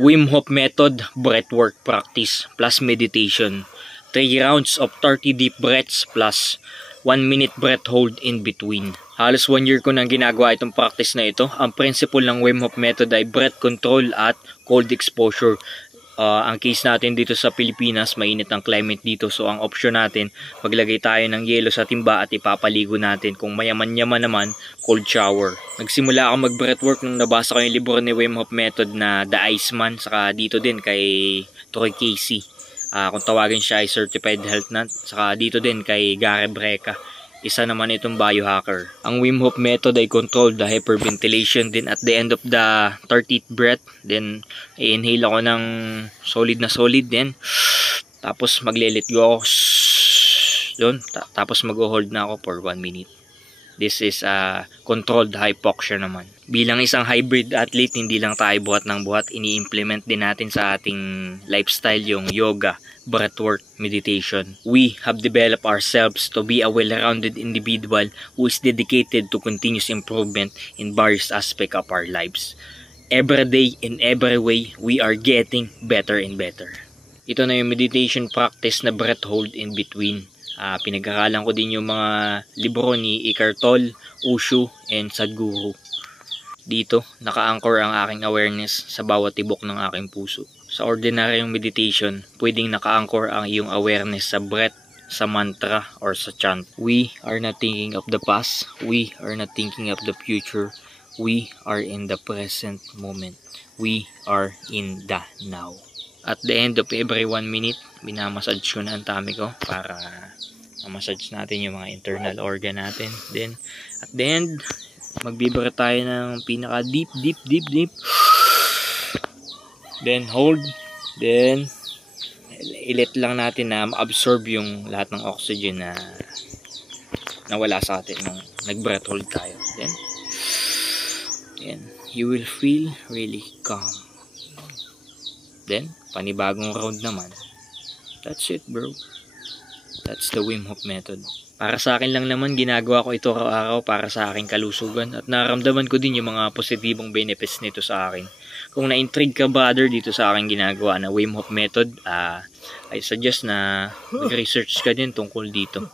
Wim Hof method, breathwork practice plus meditation. 3 rounds of 30 deep breaths plus 1 minute breath hold in between. Halos 1 year ko nang ginagawa itong practice na ito. Ang principle ng Wim Hof method ay breath control at cold exposure. Ang case natin dito sa Pilipinas, mainit ang climate dito. So ang option natin, maglagay tayo ng yelo sa timba at ipapaligo natin. Kung mayaman-yaman naman, cold shower. Nagsimula ako mag-breathwork nung nabasa ko yung libro ni Wim Hof Method na The Iceman. Saka dito din kay Troy Casey. Kung tawagin siya ay Certified Health Nut. Saka dito din kay Gary Breca. Isa naman itong biohacker. Ang Wim Hof method ay controlled the hyperventilation. Then at the end of the 30th breath, then i-inhale ako ng solid na solid. Then tapos magle-let go ako. Doon. Tapos mag-hold na ako for 1 minute. This is a controlled hypoxia naman. Bilang isang hybrid athlete, hindi lang tayo buhat ng buhat. Ini-implement din natin sa ating lifestyle yung yoga, breathwork, meditation. We have developed ourselves to be a well-rounded individual who is dedicated to continuous improvement in various aspects of our lives. Every day, in every way, we are getting better and better. Ito na yung meditation practice na breath hold in between. Pinag-aralan ko din yung mga libro ni Eckhart Tolle, Osho, and Sadhguru. Dito, naka-anchor ang aking awareness sa bawat tibok ng aking puso. Sa ordinaryong meditation, pwedeng naka-anchor ang iyong awareness sa breath, sa mantra, or sa chant. We are not thinking of the past. We are not thinking of the future. We are in the present moment. We are in the now. At the end of every 1 minute, binamassage ko na ang tummy ko para massage natin yung mga internal organ natin. Then, at the end, magbibira tayo ng pinaka deep. Then, hold. Then, i-let lang natin na ma-absorb yung lahat ng oxygen na nawala sa atin nung nag-breath hold tayo. Then, you will feel really calm. Then, panibagong round naman. That's it, bro. That's the Wim Hof method. Para sa akin lang naman, ginagawa ko ito araw-araw para sa aking kalusugan at naramdaman ko din yung mga positibong benefits nito sa akin. Kung na-intrigue ka, brother, dito sa aking ginagawa na Wim Hof method, I suggest na mag-research ka din tungkol dito.